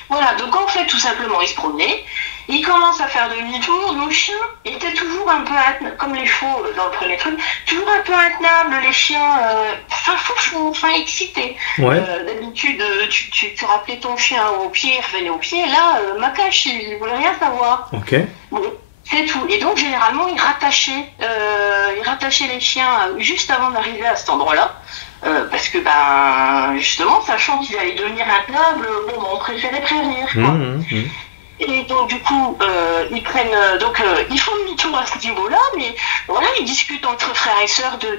Voilà, donc en fait, tout simplement, il se promenait, il commence à faire demi-tour. Nos chiens étaient toujours un peu, comme les chevaux dans le premier truc, toujours un peu intenables, les chiens, excités. Ouais. D'habitude, tu rappelais ton chien au pied, il revenait au pied. Là, Macache, il voulait rien savoir. Ok. Bon, c'est tout. Et donc, généralement, il rattachait les chiens juste avant d'arriver à cet endroit-là. Parce que, justement, sachant qu'ils allaient devenir intenables, on préférait prévenir, quoi. Et donc, du coup, ils prennent, ils font demi-tour à ce niveau-là, mais voilà, ils discutent entre frères et sœurs de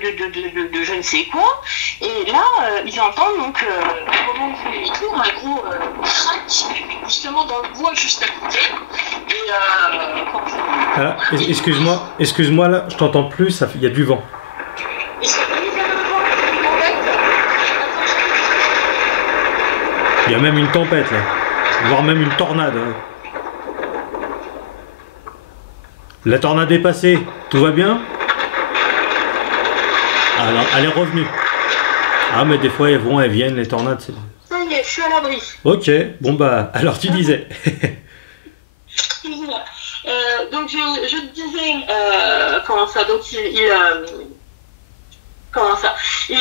je ne sais quoi. Et là, ils entendent donc, au moment où ils font demi-tour, un gros crack, justement dans le bois juste à côté. Et, alors, excuse-moi, là, je t'entends plus, il y a du vent. Il y a même une tempête, là. Voire même une tornade. Hein. La tornade est passée. Tout va bien? Ah non, elle est revenue. Ah, mais des fois, elles viennent, les tornades. Ça y est, je suis à l'abri. Ok, bon alors tu disais. Donc, je te disais, comment ça, donc ils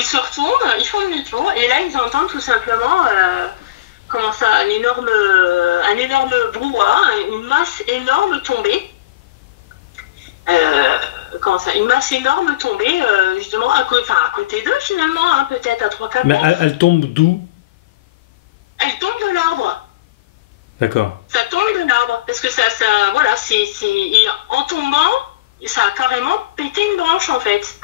se retournent, ils font demi-tour, et là, ils entendent tout simplement... un énorme brouhaha, une masse énorme tombée. Une masse énorme tombée, justement, à côté d'eux, finalement, hein, peut-être à 3-4 mètres. Mais elle tombe d'où? Elle tombe de l'arbre. D'accord. Ça tombe de l'arbre, parce que et en tombant, ça a carrément pété une branche, en fait.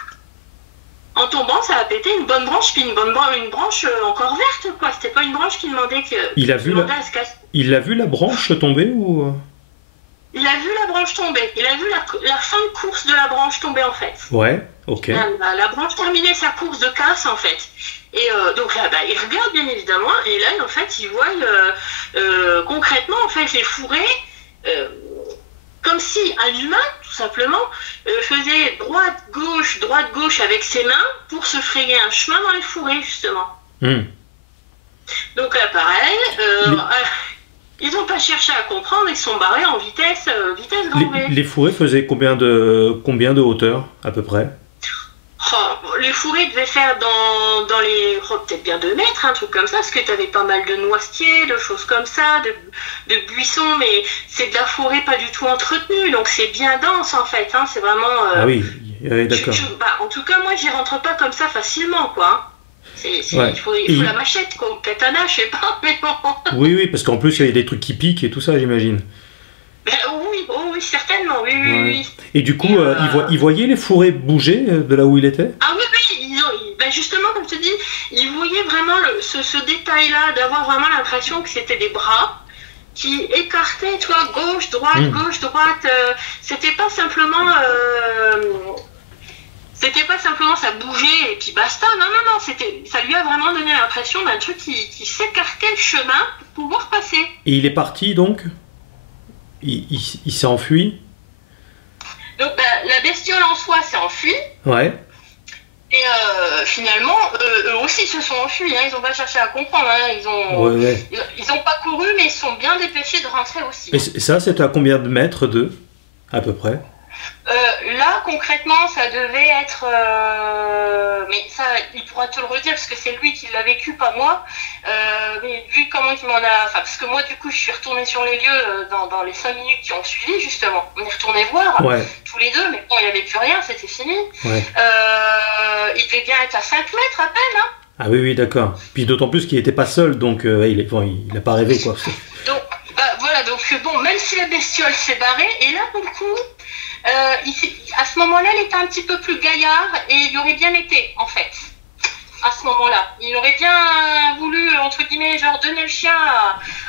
En tombant, ça a pété une bonne branche, puis une branche encore verte, quoi. C'était pas une branche qui demandait à se casser. Il a vu la branche tomber ou... Il a vu la branche tomber. Il a vu la fin de course de la branche tomber, en fait. Ouais, ok. La branche terminait sa course de casse, en fait. Et donc là, il regarde, bien évidemment, et là, en fait, il voit concrètement, en fait, les fourrés... comme si un humain, tout simplement, faisait droite-gauche avec ses mains pour se frayer un chemin dans les fourrés, justement. Donc là, pareil, ils n'ont pas cherché à comprendre, ils sont barrés en vitesse grand V. Les fourrés faisaient combien de hauteur, à peu près? Les fourrés devaient faire dans les... peut-être bien 2 mètres, un truc comme ça, parce que tu avais pas mal de noisetiers, de choses comme ça, de buissons, mais c'est de la forêt pas du tout entretenue, donc c'est bien dense en fait, hein, c'est vraiment... Ah oui, d'accord. En tout cas, moi, j'y rentre pas comme ça facilement, quoi. Il faut la machette, quoi, ou le katana, je sais pas, mais bon... Oui, parce qu'en plus, il y a des trucs qui piquent et tout ça, j'imagine. Oui, certainement, oui. Et du coup, il voyait les fourrés bouger de là où il était? Ah oui, justement, comme je te dis, il voyait vraiment ce détail-là, d'avoir vraiment l'impression que c'était des bras qui écartaient, tu vois, gauche, droite, c'était pas simplement ça bougeait et puis basta, non, ça lui a vraiment donné l'impression d'un truc qui s'écartait le chemin pour pouvoir passer. Et il est parti donc? Il s'est enfui? Donc la bestiole en soi s'est enfuie. Ouais. Et finalement, eux aussi se sont enfuis, hein, ils n'ont pas cherché à comprendre, hein, ils ont pas couru, mais ils sont bien dépêchés de rentrer aussi. Et ça, c'était à combien de mètres d'eux, à peu près? Là, concrètement, ça devait être... mais ça, il pourra te le redire, parce que c'est lui qui l'a vécu, pas moi. Mais vu comment il m'en a... Enfin, parce que moi, du coup, je suis retournée sur les lieux dans les 5 minutes qui ont suivi, justement. On est retourné voir, tous les deux, mais bon, il n'y avait plus rien, c'était fini. Ouais. Il devait bien être à 5 mètres à peine, hein. Ah oui, d'accord. Puis d'autant plus qu'il n'était pas seul, donc il n'a pas rêvé, quoi. Donc, voilà, donc bon, même si la bestiole s'est barrée, et là, pour le coup... à ce moment-là, il était un petit peu plus gaillard et il aurait bien été, en fait, à ce moment-là. Il aurait bien voulu, entre guillemets, genre donner le chien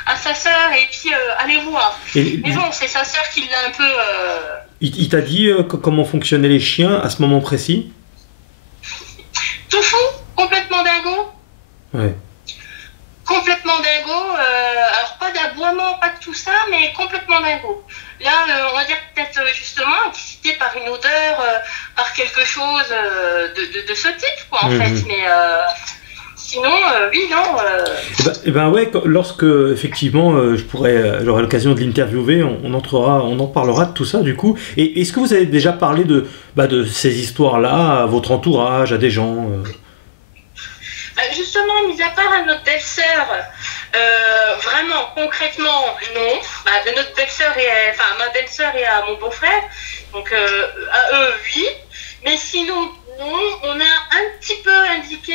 à sa sœur et puis aller voir. Mais bon, c'est sa sœur qui l'a un peu... Il t'a dit comment fonctionnaient les chiens à ce moment précis? Tout fou, complètement dingo. Ouais. Complètement dingo, alors pas d'aboiement, pas de tout ça, mais complètement dingo. Là, on va dire peut-être justement excité par une odeur, par quelque chose de ce type, quoi, en fait. Mais sinon, oui, non. Ouais, lorsque effectivement j'aurai l'occasion de l'interviewer, on en parlera de tout ça du coup. Et est-ce que vous avez déjà parlé de ces histoires-là à votre entourage, à des gens Justement, mis à part à notre belle-sœur, vraiment, concrètement, non. De notre belle-sœur à ma belle-sœur et à mon beau-frère, donc à eux, oui. Mais sinon, non. On a un petit peu indiqué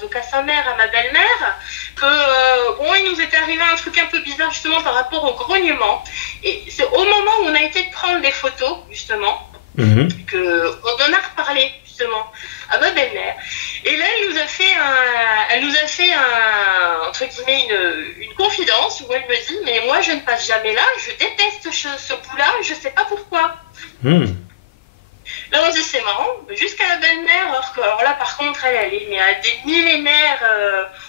donc à sa mère, à ma belle-mère, que il nous était arrivé un truc un peu bizarre justement par rapport au grognement. Et c'est au moment où on a été de prendre des photos, justement, qu'on en a reparlé justement à ma belle-mère. Et là, elle nous a fait entre guillemets une confidence où elle me dit, mais moi je ne passe jamais là, je déteste ce bout-là, je sais pas pourquoi. Là, on se dit, c'est marrant, jusqu'à la belle-mère, alors là, par contre, elle est à des millénaires,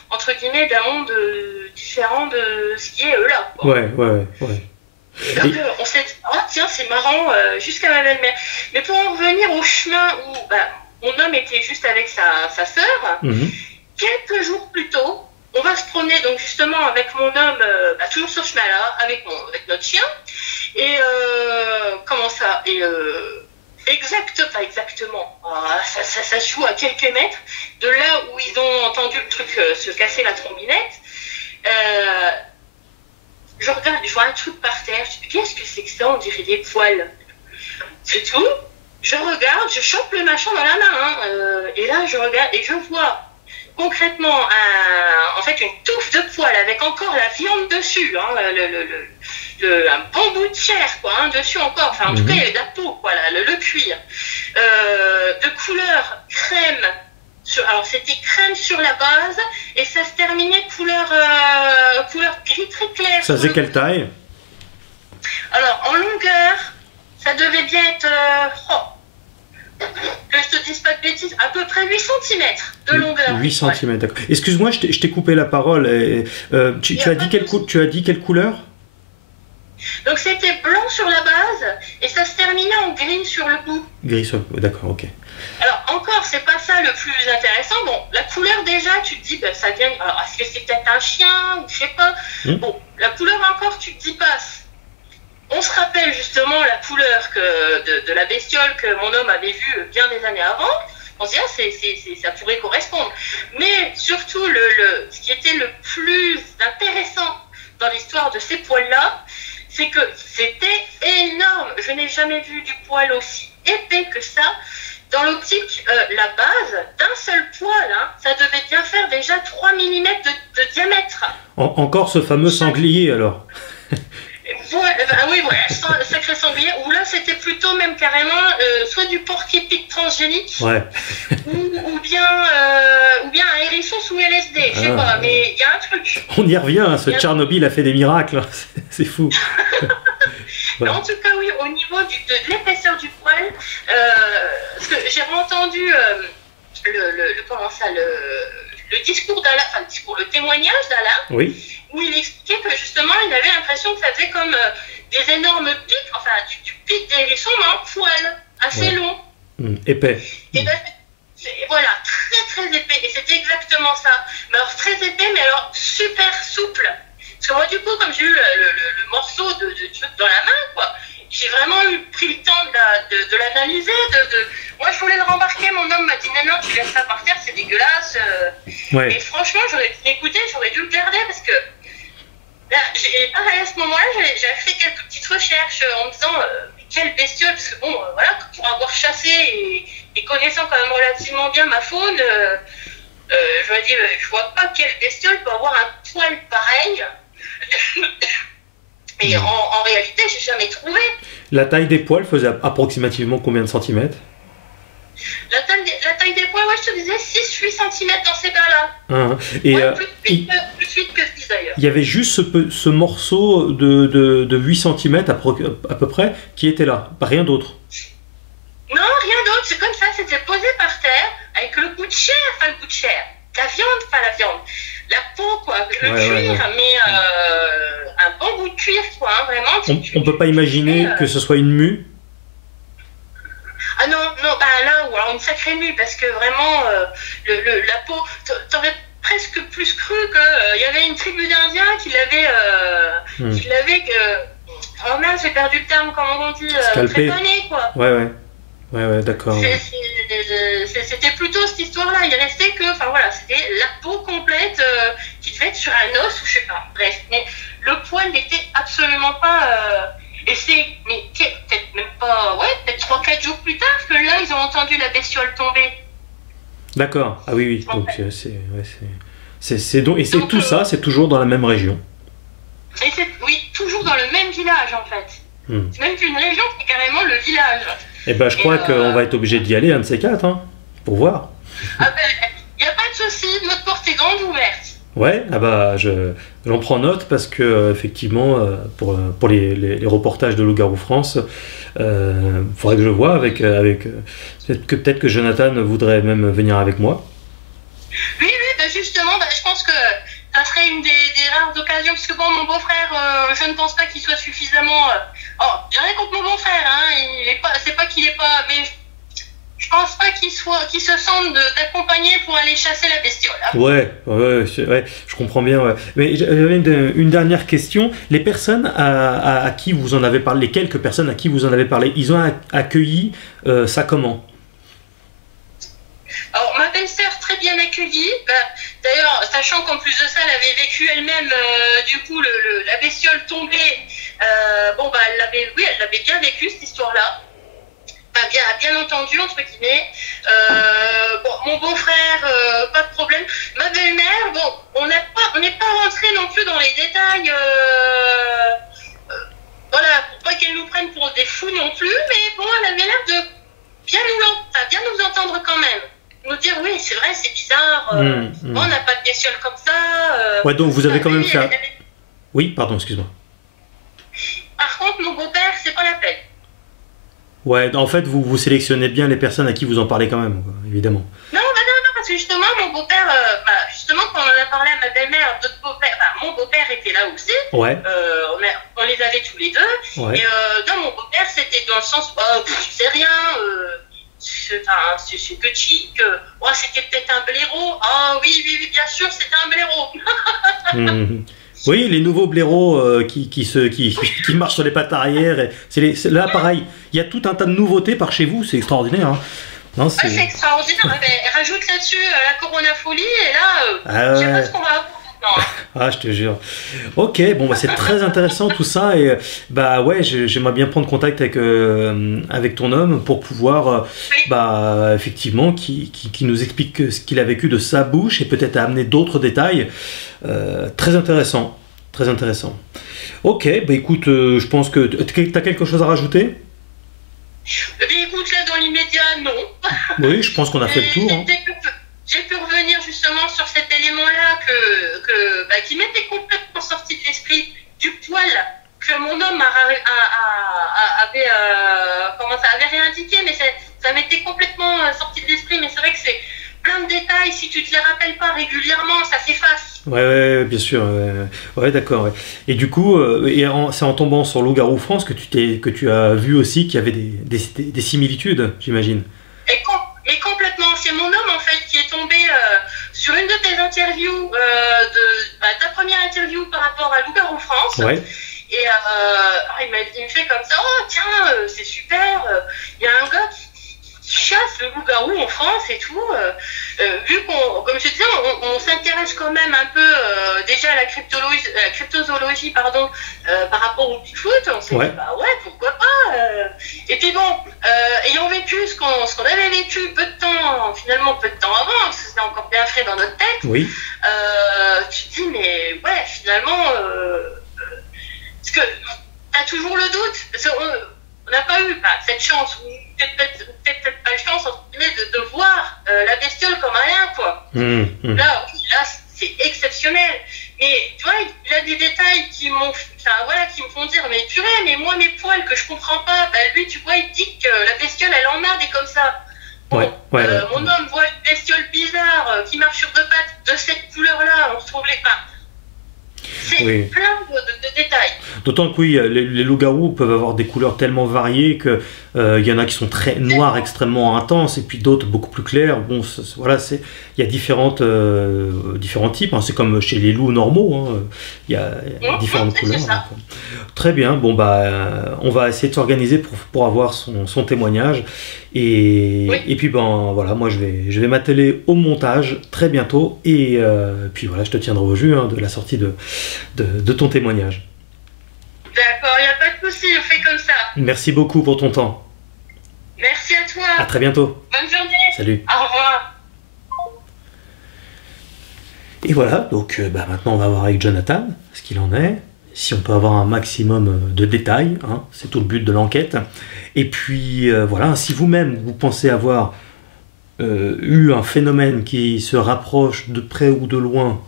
entre guillemets, d'un monde différent de ce qui est là. Quoi. Ouais. Donc, on s'est dit, tiens, c'est marrant, jusqu'à ma belle-mère. Mais pour en revenir au chemin où mon homme était juste avec sa sœur, quelques jours plus tôt, on va se promener donc justement avec mon homme, toujours sur ce chemin-là, avec notre chien. Et comment ça pas exactement. Ça se joue à quelques mètres de là où ils ont entendu le truc se casser la trombinette. Je regarde, je vois un truc par terre. Je dis, qu'est-ce que c'est que ça? On dirait des poils. C'est tout. Je regarde, je chope le machin dans la main. Et là, je regarde et je vois concrètement en fait une touffe de poils avec encore la viande dessus. Un bon bout de chair, quoi, dessus encore. Enfin, en tout cas, il y avait de la peau, quoi, le cuir. De couleur crème. Alors, c'était crème sur la base et ça se terminait couleur gris très clair. Ça faisait quelle taille? Alors, en longueur, ça devait bien être... que je te dise pas de bêtises, à peu près 8 cm de longueur. 8 cm, d'accord. Excuse-moi, je t'ai coupé la parole. Tu as dit quelle couleur? Donc c'était blanc sur la base et ça se terminait en gris sur le bout. Gris sur le bout, d'accord, ok. Alors encore, c'est pas ça le plus intéressant. Bon, la couleur déjà, tu te dis, ça vient... Alors, est-ce que c'est peut-être un chien ou je sais pas. Bon, la couleur encore, tu te dis pas. On se rappelle justement la couleur de la bestiole que mon homme avait vue bien des années avant. On se dit, ça pourrait correspondre. Mais surtout, ce qui était le plus intéressant dans l'histoire de ces poils-là, c'est que c'était énorme. Je n'ai jamais vu du poil aussi épais que ça. Dans l'optique, la base d'un seul poil, ça devait bien faire déjà 3 mm de diamètre. Encore ce fameux sanglier alors. Oui, sacré sanglier. Ou là, c'était plutôt même carrément soit du porc-épic transgénique, ou bien un hérisson sous LSD. Je sais pas, mais il y a un truc. On y revient, ce Tchernobyl a fait des miracles, c'est fou. Ouais. En tout cas, oui, au niveau de l'épaisseur du poil, parce que j'ai entendu le discours d'Alain, le témoignage d'Alain. Oui. Où il expliquait que justement, il avait l'impression que ça faisait comme des énormes pics, enfin du pic d'hérisson, mais en poil, assez long. Épais. Et ben, voilà, très très épais. Et c'était exactement ça. Mais alors très épais, mais alors super souple. Parce que moi, du coup, comme j'ai eu le morceau de truc dans la main, quoi, j'ai vraiment pris le temps de l'analyser. Moi, je voulais le rembarquer. Mon homme m'a dit non, tu laisses ça par terre, c'est dégueulasse. Et franchement, j'aurais dû l'écouter, j'aurais dû le garder parce que là, pareil, à ce moment-là, j'avais fait quelques petites recherches en me disant quelle bestiole, parce que bon, voilà, pour avoir chassé et connaissant quand même relativement bien ma faune, je me dis, je vois pas quelle bestiole peut avoir un poil pareil. Et en réalité, j'ai jamais trouvé. La taille des poils faisait approximativement combien de centimètres? La taille des poils, je te disais 6-8 cm dans ces bas-là. Et plus vite que 10 d'ailleurs. Il y avait juste ce morceau de 8 cm à peu près qui était là, rien d'autre. Non, rien d'autre, c'est comme ça, c'était posé par terre avec le bout de chair, la viande, la peau, quoi, le cuir, mais un bon bout de cuir, quoi, vraiment. On peut pas imaginer que ce soit une mue? Ah non, là, ou alors une une sacrée mue parce que vraiment, la peau, t'aurais presque plus cru qu'il y avait une tribu d'Indiens qui l'avait oh mince, j'ai perdu le terme, comment on dit, trépané, quoi. Ouais, d'accord. C'était plutôt cette histoire-là. Il restait que, enfin voilà, c'était la peau complète qui devait être sur un os ou je sais pas. Bref, mais le poil n'était absolument pas. Et c'est, mais peut-être même pas, peut-être 3-4 jours plus tard que là, ils ont entendu la bestiole tomber. D'accord. Ah oui. Donc c'est tout ça, c'est toujours dans la même région. Et oui, toujours dans le même village en fait. C'est même plus une région, c'est carrément le village. Eh ben, je crois qu'on va être obligé d'y aller, un de ces quatre, hein, pour voir. Ah ben, il n'y a pas de souci, notre porte est grande ouverte. Ouais, ah bah, j'en prends note parce que, effectivement, pour les reportages de Loup-Garou France, faudrait que je vois avec peut-être que Jonathan voudrait même venir avec moi. Oui, ben justement, je pense que ça serait une des rares occasions, parce que bon, mon beau-frère, je ne pense pas qu'il soit suffisamment... j'ai rien contre mon beau-frère, hein, c'est pas qu'il est pas... Mais je pense pas qu'il se sente d'accompagner pour aller chasser la bestiole. Hein. Ouais, je comprends bien. Ouais. Mais j'avais une dernière question. Les personnes à qui vous en avez parlé, les quelques personnes à qui vous en avez parlé, ils ont accueilli ça comment ? Alors, ma belle-sœur, très bien accueillie. D'ailleurs, sachant qu'en plus de ça, elle avait vécu elle-même, du coup, la bestiole tombée. Elle l'avait bien vécu, cette histoire-là. Bien entendu, entre guillemets. Mon beau-frère, pas de problème. Ma belle-mère, on n'est pas rentré non plus dans les détails. Pour pas qu'elle nous prenne pour des fous non plus, mais bon, elle avait l'air de bien nous entendre quand même. Nous dire oui, c'est vrai, c'est bizarre, on n'a pas de bestiole comme ça. Ouais, donc vous avez quand même fait... Oui, pardon, excuse-moi. Par contre, mon beau-père, c'est pas la peine. Ouais, en fait, vous sélectionnez bien les personnes à qui vous en parlez quand même, quoi, évidemment. Non, parce que justement, mon beau-père, justement, quand on en a parlé à ma belle-mère, mon beau-père était là aussi. Ouais. On les avait tous les deux. Ouais. Et dans mon beau-père, c'était dans le sens, c'est rien, c'est petit, c'était peut-être un blaireau. Ah oui, bien sûr, c'était un blaireau. Oui, les nouveaux blaireaux qui marchent sur les pattes arrière. Là, pareil, il y a tout un tas de nouveautés par chez vous, c'est extraordinaire. Hein. Non, c'est extraordinaire. Rajoute là-dessus la Corona Folie, et là, je sais pas ce qu'on va avoir. Ah, je te jure. Ok, c'est très intéressant tout ça et j'aimerais bien prendre contact avec ton homme pour pouvoir effectivement qui nous explique ce qu'il a vécu de sa bouche et peut-être amener d'autres détails. Très intéressant. Ok, écoute, je pense que tu as quelque chose à rajouter ? Écoute, là dans l'immédiat, non. Oui, je pense qu'on a fait le tour. Hein. J'ai pu revenir justement sur cet élément-là qui m'était complètement sorti de l'esprit, du poil que mon homme avait réindiqué, mais ça m'était complètement sorti de l'esprit. Mais c'est vrai que c'est plein de détails, si tu te les rappelles pas régulièrement, ça s'efface. Ouais, bien sûr. Ouais, d'accord. Ouais. Et du coup, c'est en tombant sur Loup-Garou France que tu as vu aussi qu'il y avait des similitudes, j'imagine. Et complètement. C'est mon homme, en fait, qui est tombé sur une de tes interviews, ta première interview par rapport à Loup-Garou France. Ouais. Et il me fait comme ça, oh tiens, c'est super, il y a un gars qui chasse le loup-garou en France et tout. Vu qu'on, comme je disais, on s'intéresse quand même un peu déjà à la cryptozoologie, par rapport au Bigfoot, on s'est dit, pourquoi pas. Et puis ayant vécu ce qu'on avait vécu peu de temps avant, parce que c'était encore bien frais dans notre tête, oui. Tu te dis, mais finalement, parce que t'as toujours le doute, parce qu'on n'a pas eu cette chance, ou peut-être pas la chance de voir la bestiole comme rien, quoi. Là, c'est exceptionnel. Mais tu vois, il a des détails qui me font dire, mais purée, mais moi mes poils que je comprends pas, lui tu vois, il dit que la bestiole elle en a des comme ça. Mon homme voit une bestiole bizarre qui marche sur deux pattes de cette couleur-là, on se trouve les pas. C'est plein de détails. D'autant que oui, les loups-garous peuvent avoir des couleurs tellement variées que il y en a qui sont très noirs, extrêmement intenses, et puis d'autres beaucoup plus clairs. Bon, voilà, il y a différents types, hein. C'est comme chez les loups normaux, hein. Il y a différentes couleurs. Donc, très bien, bon bah on va essayer de s'organiser pour avoir son témoignage. Et puis ben voilà, moi je vais m'atteler au montage très bientôt, et puis voilà, je te tiendrai au jus, hein, de la sortie de ton témoignage. D'accord, il n'y a pas de souci, on fait comme ça. Merci beaucoup pour ton temps. Merci à toi. À très bientôt. Bonne journée. Salut. Au revoir. Et voilà, donc maintenant on va voir avec Jonathan ce qu'il en est, si on peut avoir un maximum de détails, hein, c'est tout le but de l'enquête. Et puis voilà, si vous-même vous pensez avoir eu un phénomène qui se rapproche de près ou de loin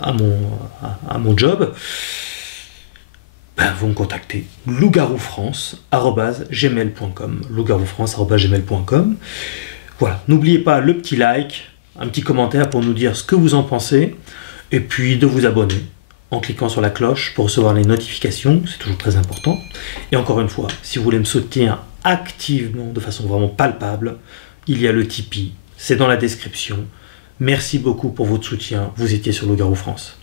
à mon job, vous me contactez lougaroufrance@gmail.com, lougaroufrance@gmail.com. Voilà, n'oubliez pas le petit like, un petit commentaire pour nous dire ce que vous en pensez, et puis de vous abonner en cliquant sur la cloche pour recevoir les notifications, c'est toujours très important. Et encore une fois, si vous voulez me soutenir activement, de façon vraiment palpable, il y a le Tipeee, c'est dans la description. Merci beaucoup pour votre soutien, vous étiez sur Loup-Garou France.